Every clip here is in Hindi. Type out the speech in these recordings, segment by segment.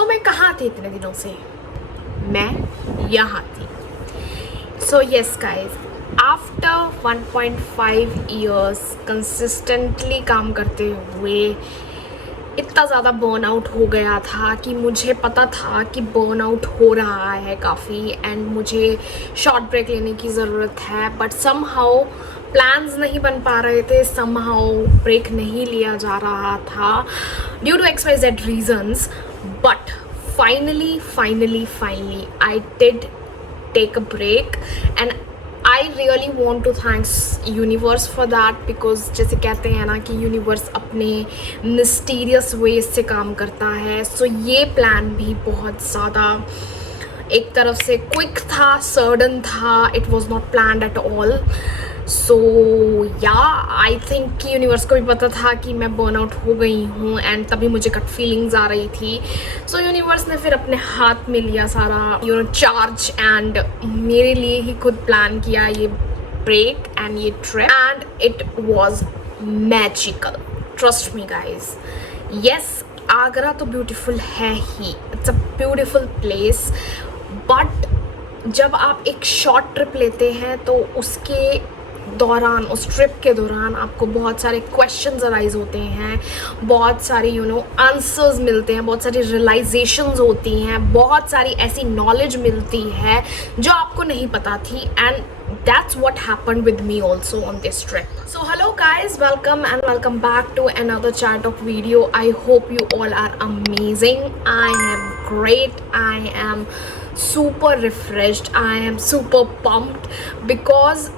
सो मैं कहाँ थी इतने दिनों से? मैं यहाँ थी. So yes guys, after 1.5 years consistently काम करते हुए इतना ज़्यादा बर्नआउट हो गया था कि मुझे पता था कि बर्नआउट हो रहा है काफ़ी एंड मुझे शॉर्ट ब्रेक लेने की ज़रूरत है. बट समहाउ प्लान्स नहीं बन पा रहे थे, समहाउ ब्रेक नहीं लिया जा रहा था due to XYZ reasons. But finally I did take a break and I really want to thanks universe for that because जैसे कहते हैं ना कि यूनिवर्स अपने मिस्टीरियस वे से काम करता है. सो ये प्लान भी बहुत ज़्यादा एक तरफ से क्विक था, सडन था, it was not planned at all. So yeah I think कि यूनिवर्स को भी पता था कि मैं बर्नआउट हो गई हूँ एंड तभी मुझे कट फीलिंग्स आ रही थी. सो यूनिवर्स ने फिर अपने हाथ में लिया सारा चार्ज एंड मेरे लिए ही खुद प्लान किया ये ब्रेक एंड ये trip and it was magical. Trust me guys. Yes, Agra तो ब्यूटीफुल है ही, it's a beautiful place. But जब आप एक शॉर्ट ट्रिप लेते हैं तो उसके दौरान, उस ट्रिप के दौरान आपको बहुत सारे क्वेश्चंस अराइज होते हैं, बहुत सारी आंसर्स मिलते हैं, बहुत सारी रियलाइजेशंस होती हैं, बहुत सारी ऐसी नॉलेज मिलती है जो आपको नहीं पता थी. And that's what happened with me also on this trip. So hello guys, welcome back to another chat talk video. I hope you all are amazing. I am great. I am super refreshed. I am super pumped because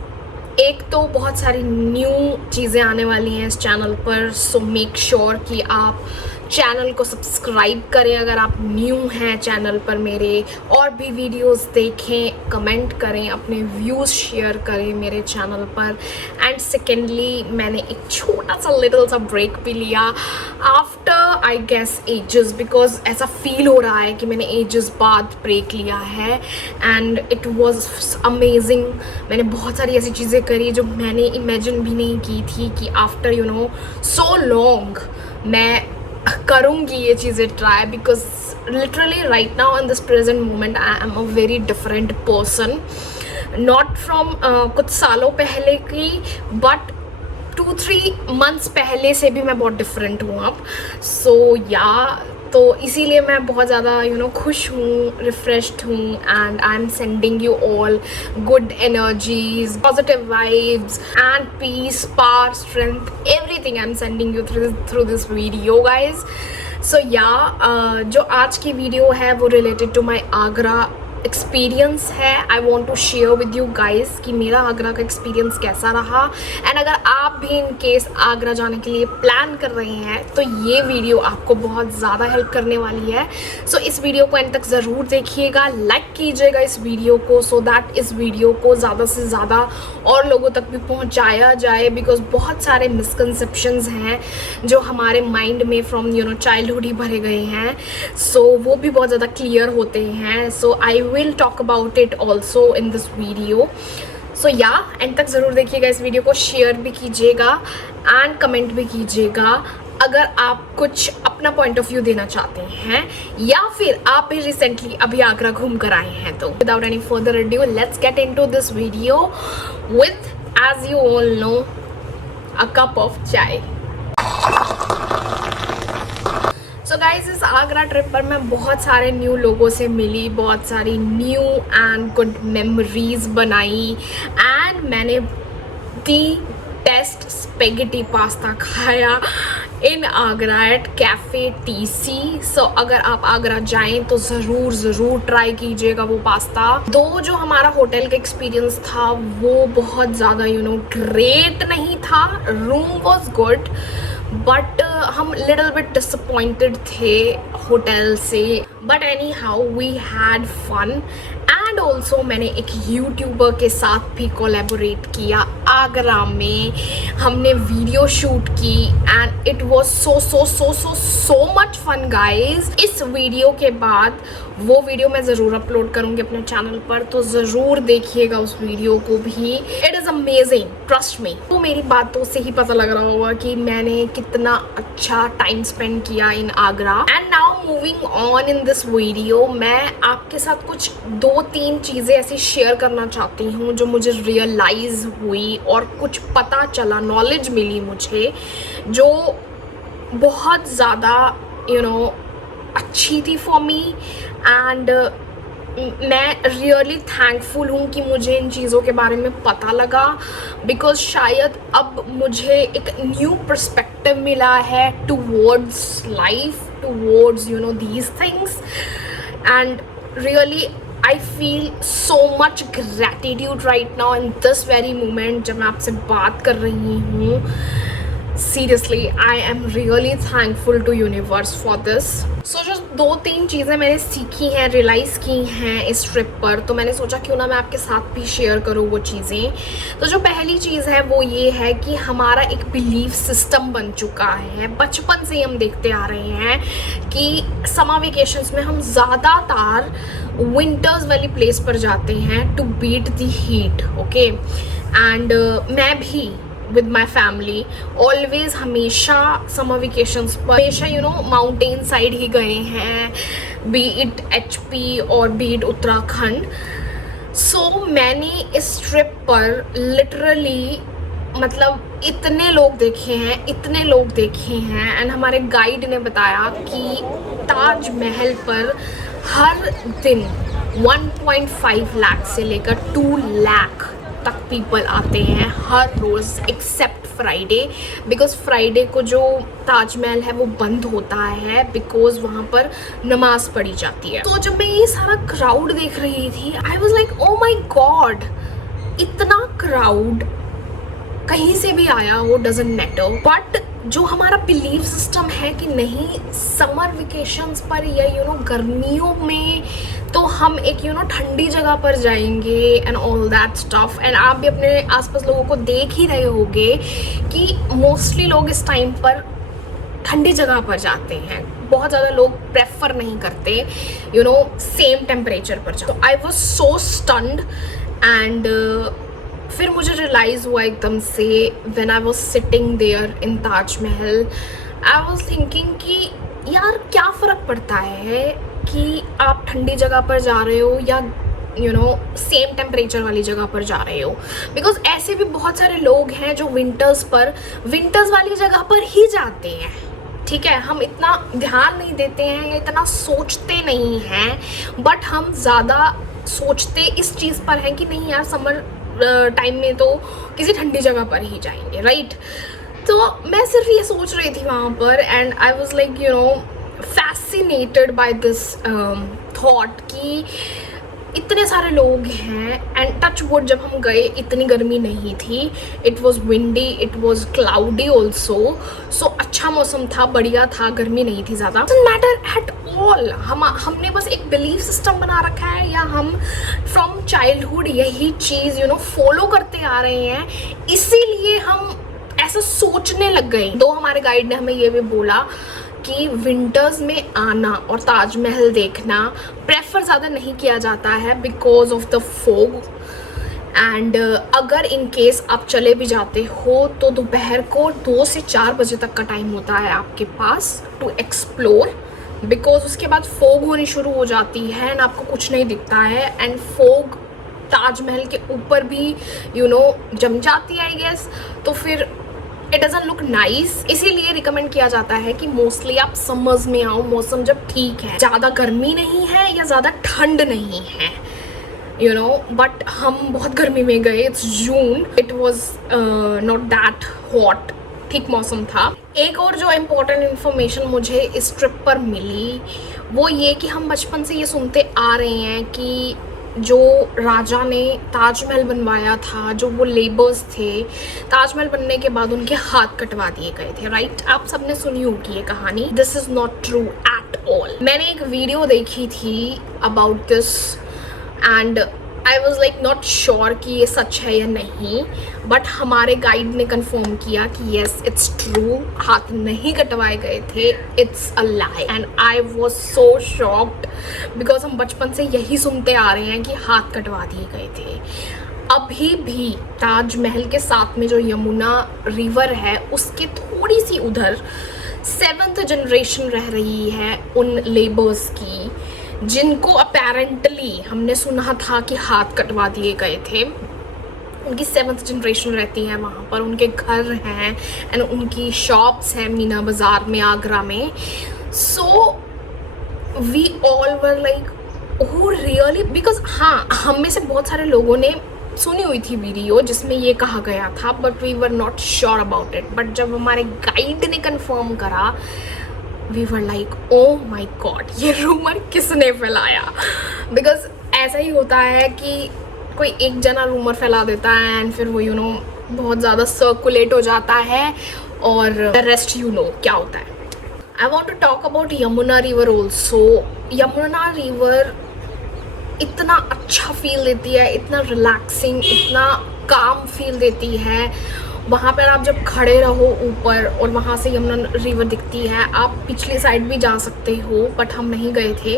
एक तो बहुत सारी न्यू चीज़ें आने वाली हैं इस चैनल पर. सो मेक श्योर कि आप चैनल को सब्सक्राइब करें अगर आप न्यू हैं चैनल पर मेरे, और भी वीडियोस देखें, कमेंट करें, अपने व्यूज़ शेयर करें मेरे चैनल पर. एंड सेकेंडली मैंने एक छोटा सा लिटिल सा ब्रेक भी लिया after I guess ages, because ऐसा फील हो रहा है कि मैंने एजेस बाद ब्रेक लिया है एंड इट वॉज अमेजिंग. मैंने बहुत सारी ऐसी चीज़ें करी जो मैंने इमेजिन भी नहीं की थी कि आफ्टर सो लॉन्ग मैं करूँगी ये चीज़ें try. Because literally right now in this present moment I am a very different person, not from कुछ सालों पहले की, बट 2-3 months पहले से भी मैं बहुत डिफरेंट हूँ अब. सो या तो इसीलिए मैं बहुत ज़्यादा खुश हूँ, रिफ्रेश्ड हूँ and I am sending you all good energies, positive vibes and peace, power, strength, everything I am sending you through this video guys. So yeah जो आज की वीडियो है वो related to my Agra experience है. I want to share with you guys कि मेरा आगरा का एक्सपीरियंस कैसा रहा. एंड अगर आप भी इन केस आगरा जाने के लिए प्लान कर रहे हैं तो ये वीडियो आपको बहुत ज़्यादा हेल्प करने वाली है. सो इस वीडियो को एंड तक ज़रूर देखिएगा, लाइक कीजिएगा इस वीडियो को सो दैट इस वीडियो को ज़्यादा से ज़्यादा और लोगों तक भी पहुँचाया जाए. बिकॉज बहुत सारे मिसकंसेप्शंस हैं जो हमारे माइंड में फ्रॉम चाइल्डहुड ही भरे गए हैं. सो वो भी बहुत ज़्यादा क्लियर होते हैं. सो आई will talk about it also in this video. So yeah, and तक ज़रूर देखिएगा इस वीडियो को, शेयर भी कीजिएगा एंड कमेंट भी कीजिएगा अगर आप कुछ अपना पॉइंट ऑफ व्यू देना चाहते हैं या फिर आप भी रिसेंटली अभी आगरा घूम कर आए हैं. तो without any further adieu let's get into this video with, as you all know, a cup of chai. So guys, इस आगरा ट्रिप पर मैं बहुत सारे न्यू लोगों से मिली, बहुत सारी न्यू एंड गुड मेमोरीज बनाई एंड मैंने दी टेस्ट स्पेगेटी पास्ता खाया इन आगरा एट कैफ़े TC. सो अगर आप आगरा जाएं तो ज़रूर ट्राई कीजिएगा वो पास्ता. दो जो हमारा होटल का एक्सपीरियंस था वो बहुत ज़्यादा ग्रेट नहीं था. रूम वॉज गुड बट हम लिटिल बिट डिसअपॉइंटेड थे होटल से. But anyhow we had fun and also मैंने एक यूट्यूबर के साथ भी कोलैबोरेट किया आगरा में. हमने वीडियो शूट की and it was so much fun guys. इस वीडियो के बाद वो वीडियो मैं ज़रूर अपलोड करूँगी अपने चैनल पर, तो ज़रूर देखिएगा उस वीडियो को भी। It is amazing, trust me. तो मेरी बातों से ही पता लग रहा होगा कि मैंने कितना अच्छा टाइम स्पेंड किया in Agra. And now moving on in this video, मैं आपके साथ कुछ 2-3 चीज़ें ऐसी शेयर करना चाहती हूँ जो मुझे रियलाइज़ हुई और कुछ पता चला, नॉलेज मिली मुझे, जो बहुत ज़्यादा अच्छी थी फॉर मी। एंड मैं रियली थैंकफुल हूँ कि मुझे इन चीज़ों के बारे में पता लगा, बिकॉज शायद अब मुझे एक न्यू पर्सपेक्टिव मिला है towards life, towards these things. And really I feel so much gratitude right now in this very moment जब मैं आपसे बात कर रही हूँ। Seriously, I am really thankful to universe for this. So जो 2-3 चीज़ें मैंने सीखी हैं, रियलाइज़ की हैं इस ट्रिप पर, तो मैंने सोचा क्यों ना मैं आपके साथ भी शेयर करूँ वो चीज़ें। तो जो पहली चीज़ है वो ये है कि हमारा एक बिलीफ सिस्टम बन चुका है, बचपन से ही हम देखते आ रहे हैं कि समर वेकेशंस में हम ज़्यादातर विंटर्स वाली प्लेस पर जाते हैं to beat the heat, okay. And मैं भी विद माई फैमिली ऑलवेज हमेशा समर वेकेशंस पर हमेशा माउंटेन साइड ही गए हैं, बी इट HP और बी इट उत्तराखंड। सो मैंने इस ट्रिप पर लिटरली मतलब इतने लोग देखे हैं एंड हमारे गाइड ने बताया कि ताजमहल पर हर दिन 1.5 लाख से लेकर 2 लाख तक पीपल आते हैं हर रोज़, एक्सेप्ट फ्राइडे, बिकॉज फ्राइडे को जो ताजमहल है वो बंद होता है, बिकॉज वहाँ पर नमाज पढ़ी जाती है। तो जब मैं ये सारा क्राउड देख रही थी, I was like oh my God, इतना क्राउड कहीं से भी आया हो, डजंट मैटर। बट जो हमारा बिलीव सिस्टम है कि नहीं समर वेकेशंस पर या गर्मियों में तो हम एक ठंडी जगह पर जाएंगे and all that stuff. And आप भी अपने आसपास लोगों को देख ही रहे होंगे कि मोस्टली लोग इस टाइम पर ठंडी जगह पर जाते हैं, बहुत ज़्यादा लोग प्रेफर नहीं करते सेम टेम्परेचर पर जाओ। I was so stunned. And फिर मुझे रियलाइज़ हुआ एकदम से when I was sitting there in Taj Mahal, I was thinking कि यार क्या फ़र्क पड़ता है कि आप ठंडी जगह पर जा रहे हो या सेम टेम्परेचर वाली जगह पर जा रहे हो। बिकॉज ऐसे भी बहुत सारे लोग हैं जो विंटर्स वाली जगह पर ही जाते हैं, ठीक है। हम इतना ध्यान नहीं देते हैं या इतना सोचते नहीं हैं, बट हम ज़्यादा सोचते इस चीज़ पर है कि नहीं यार समर टाइम में तो किसी ठंडी जगह पर ही जाएंगे, राइट। तो मैं सिर्फ ये सोच रही थी वहाँ पर and I was like fascinated by this thought कि इतने सारे लोग हैं। एंड टच वुड जब हम गए इतनी गर्मी नहीं थी, it was windy, it was cloudy also, so अच्छा मौसम था, बढ़िया था, गर्मी नहीं थी ज़्यादा। Doesn't matter at all. हमने बस एक बिलीफ सिस्टम बना रखा है या हम फ्रॉम चाइल्डहुड यही चीज़ फॉलो करते आ रहे हैं, इसीलिए हम ऐसा सोचने लग गए। दो हमारे गाइड ने हमें ये भी बोला कि विंटर्स में आना और ताजमहल देखना प्रेफर ज़्यादा नहीं किया जाता है because of the fog. And अगर इन केस आप चले भी जाते हो तो दोपहर को 2 से 4 बजे तक का टाइम होता है आपके पास टू एक्सप्लोर, बिकॉज उसके बाद फोग होनी शुरू हो जाती है एंड आपको कुछ नहीं दिखता है। एंड फोग ताजमहल के ऊपर भी जम जाती है आई गेस, तो फिर इट डजंट लुक नाइस। इसीलिए रिकमेंड किया जाता है कि मोस्टली आप समर्स में आओ, मौसम जब ठीक है, ज़्यादा गर्मी नहीं है या ज़्यादा ठंड नहीं है, बट हम बहुत गर्मी में गए, it's June, it was not that hot, ठीक मौसम था। एक और जो इम्पोर्टेंट इन्फॉर्मेशन मुझे इस ट्रिप पर मिली वो ये कि हम बचपन से ये सुनते आ रहे हैं कि जो राजा ने ताजमहल बनवाया था, जो वो लेबर्स थे, ताजमहल बनने के बाद उनके हाथ कटवा दिए गए थे, राइट। आप सबने सुनी होगी ये कहानी। This is not true at all. मैंने एक वीडियो देखी थी about this and I was like not sure कि ये सच है या नहीं, बट हमारे गाइड ने कंफर्म किया कि येस इट्स ट्रू, हाथ नहीं कटवाए गए थे, it's a lie. And I was so shocked because हम बचपन से यही सुनते आ रहे हैं कि हाथ कटवा दिए गए थे। अभी भी ताजमहल के साथ में जो यमुना रिवर है उसके थोड़ी सी उधर 7th जनरेशन रह रही है उन लेबर्स की, जिनको अपेरेंटली हमने सुना था कि हाथ कटवा दिए गए थे। उनकी 7th जनरेशन रहती है वहाँ पर, उनके घर हैं एंड उनकी शॉप्स हैं मीना बाज़ार में, आगरा में। So we all were like oh really, because हाँ, हम में से बहुत सारे लोगों ने सुनी हुई थी वीडियो जिसमें ये कहा गया था, but we were not sure about it. But जब हमारे गाइड ने कंफर्म करा, we were like oh my god, ये रूमर किसने फैलाया? बिकॉज ऐसा ही होता है कि कोई एक जना रूमर फैला देता है एंड फिर वो यू नो बहुत ज़्यादा सर्कुलेट हो जाता है और द रेस्ट यू नो क्या होता है। I want to talk about Yamuna river also. Yamuna river इतना अच्छा फील देती है, इतना रिलैक्सिंग, इतना काम फील देती है। वहाँ पर आप जब खड़े रहो ऊपर और वहाँ से यमुना रिवर दिखती है, आप पिछली साइड भी जा सकते हो बट हम नहीं गए थे।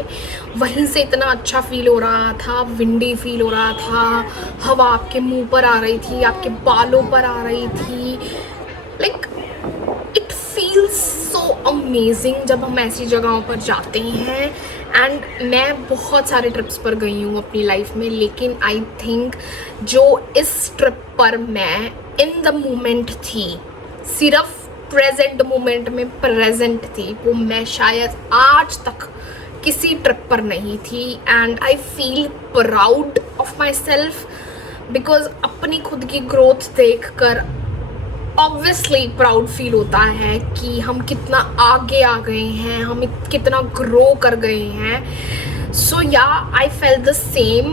वहीं से इतना अच्छा फील हो रहा था, विंडी फील हो रहा था, हवा आपके मुंह पर आ रही थी, आपके बालों पर आ रही थी। Like it feels so amazing जब हम ऐसी जगहों पर जाते हैं। एंड मैं बहुत सारे ट्रिप्स पर गई हूँ अपनी लाइफ में, लेकिन आई थिंक जो इस ट्रिप पर मैं इन द मोमेंट थी, सिर्फ प्रेजेंट मोमेंट में प्रेजेंट थी, वो मैं शायद आज तक किसी ट्रिप पर नहीं थी। And I feel proud of my self because अपनी खुद की ग्रोथ देख कर ऑब्वियसली प्राउड फील होता है कि हम कितना आगे आ गए हैं, हम कितना ग्रो कर गए हैं। सो yeah I felt the same.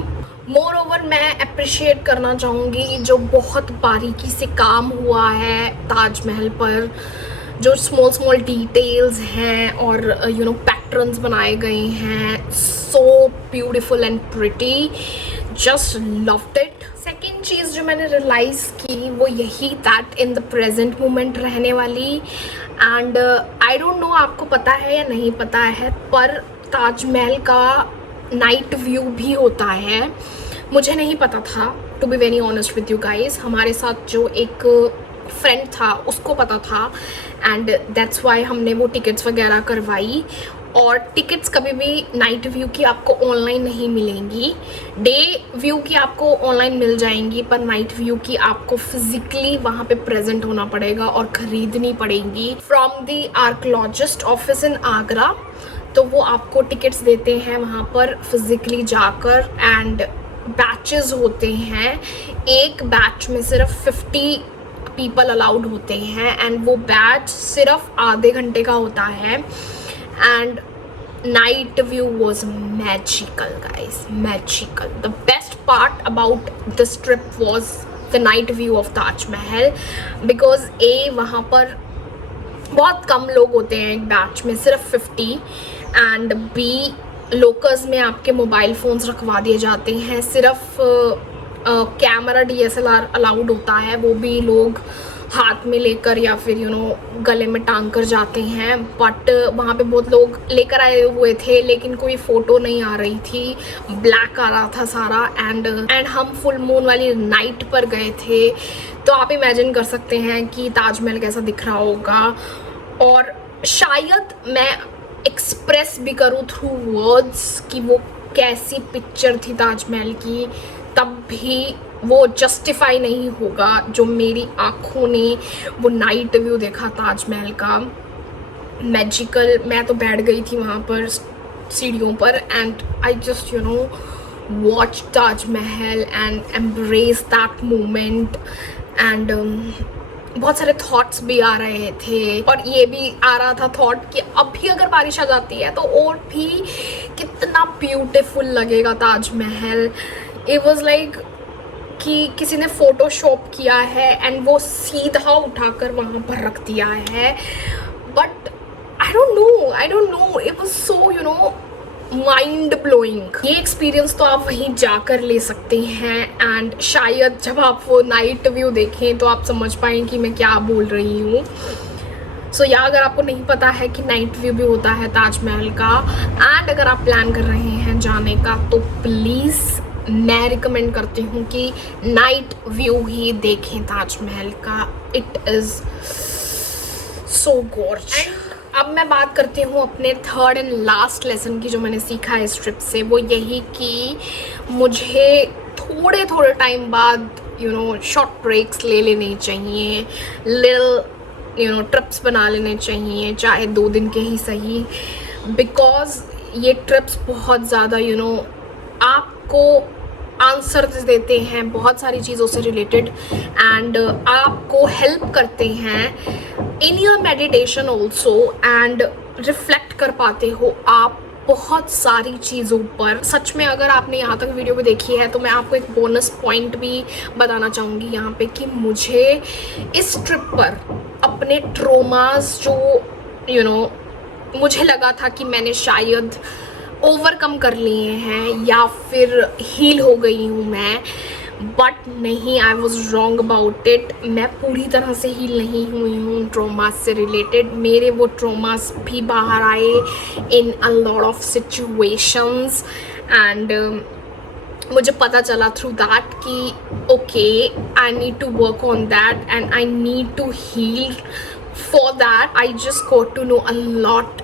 More over मैं अप्रिशिएट करना चाहूँगी जो बहुत बारीकी से काम हुआ है ताजमहल पर, जो स्मॉल डिटेल्स हैं और यू नो पैटर्न्स बनाए गए हैं, so beautiful and pretty, just loved it. Second चीज़ जो मैंने रियलाइज़ की वो यही that in the present moment रहने वाली। एंड आई डोंट नो आपको पता है या नहीं पता है, पर ताजमहल का नाइट व्यू भी होता है। मुझे नहीं पता था, to be very honest with you guys. हमारे साथ जो एक फ्रेंड था उसको पता था एंड दैट्स वाई हमने वो टिकट्स वगैरह करवाई। और टिकट्स कभी भी नाइट व्यू की आपको ऑनलाइन नहीं मिलेंगी, डे व्यू की आपको ऑनलाइन मिल जाएंगी, पर नाइट व्यू की आपको फिजिकली वहाँ पे प्रेजेंट होना पड़ेगा और ख़रीदनी पड़ेगी from the archaeologist office in Agra. तो वो आपको टिकट्स देते हैं वहाँ पर फिजिकली जाकर एंड बैचेस होते हैं। एक बैच में सिर्फ 50 पीपल अलाउड होते हैं एंड वो बैच सिर्फ आधे घंटे का होता है। And night view was magical guys, magical. The best part about this trip was the night view of Taj Mahal because वहाँ पर बहुत कम लोग होते हैं एक बैच में, सिर्फ 50, एंड B लोकर्स में आपके मोबाइल फ़ोन्स रखवा दिए जाते हैं, सिर्फ कैमरा DSLR अलाउड होता है, वो भी लोग हाथ में लेकर या फिर यू नो गले में टांग कर जाते हैं। बट वहाँ पे बहुत लोग लेकर आए हुए थे लेकिन कोई फ़ोटो नहीं आ रही थी, ब्लैक आ रहा था सारा। एंड हम फुल मून वाली नाइट पर गए थे, तो आप इमेजिन कर सकते हैं कि ताजमहल कैसा दिख रहा होगा। और शायद मैं एक्सप्रेस भी करूँ थ्रू वर्ड्स कि वो कैसी पिक्चर थी ताजमहल की, तब भी वो जस्टिफाई नहीं होगा जो मेरी आँखों ने वो नाइट व्यू देखा ताजमहल का। मैजिकल। मैं तो बैठ गई थी वहाँ पर सीढ़ियों पर and I just you know watch Taj Mahal and embrace that moment. And बहुत सारे थॉट्स भी आ रहे थे और ये भी आ रहा था थॉट कि अभी अगर बारिश आ जाती है तो और भी कितना ब्यूटीफुल लगेगा ताजमहल। इट वॉज लाइक कि किसी ने फ़ोटोशॉप किया है एंड वो सीधा उठाकर वहाँ पर रख दिया है। But I don't know, it was so you know mind blowing. ये एक्सपीरियंस तो आप वहीं जाकर ले सकते हैं एंड शायद जब आप वो नाइट व्यू देखें तो आप समझ पाएँ कि मैं क्या बोल रही हूँ। सो या अगर आपको नहीं पता है कि नाइट व्यू भी होता है ताजमहल का, एंड अगर आप प्लान कर रहे हैं जाने का, तो प्लीज़ मैं रिकमेंड करती हूँ कि नाइट व्यू ही देखें ताजमहल का। It is so gorgeous. अब मैं बात करती हूँ अपने थर्ड एंड लास्ट लेसन की जो मैंने सीखा है इस ट्रिप से। वो यही कि मुझे थोड़े थोड़े टाइम बाद शॉर्ट ब्रेक्स ले लेने चाहिए, लिटिल ट्रिप्स बना लेने चाहिए, चाहे 2 दिन के ही सही, बिकॉज ये ट्रिप्स बहुत ज़्यादा आपको आंसर्स देते हैं बहुत सारी चीज़ों से रिलेटेड, एंड आपको हेल्प करते हैं in your meditation also, and reflect कर पाते हो आप बहुत सारी चीज़ों पर। सच में अगर आपने यहाँ तक वीडियो को देखी है तो मैं आपको एक बोनस पॉइंट भी बताना चाहूँगी यहाँ पे कि मुझे इस ट्रिप पर अपने ट्रोमास जो मुझे लगा था कि मैंने शायद ओवरकम कर लिए हैं या फिर हील हो गई हूँ मैं, बट नहीं, I was wrong about it. मैं पूरी तरह से हील नहीं हुई हूँ ट्रोमास से रिलेटेड। मेरे वो ट्रोमास भी बाहर आए in a lot of situations, and मुझे पता चला थ्रू दैट कि okay, I need to work on that and I need to heal. For that, I just got to know a lot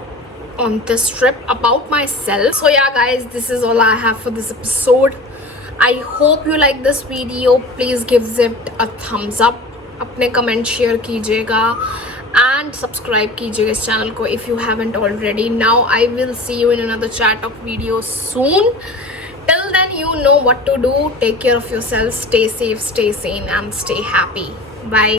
on this trip about myself. So yeah guys, this is all I have for this episode. I hope you like this video. Please give it a thumbs up. अपने कमेंट शेयर कीजिएगा and subscribe कीजिएगा इस चैनल को if you haven't already. Now I will see you in another chat of video soon. Till then, you know what to do. Take care of yourself, stay safe, stay sane, and stay happy. Bye.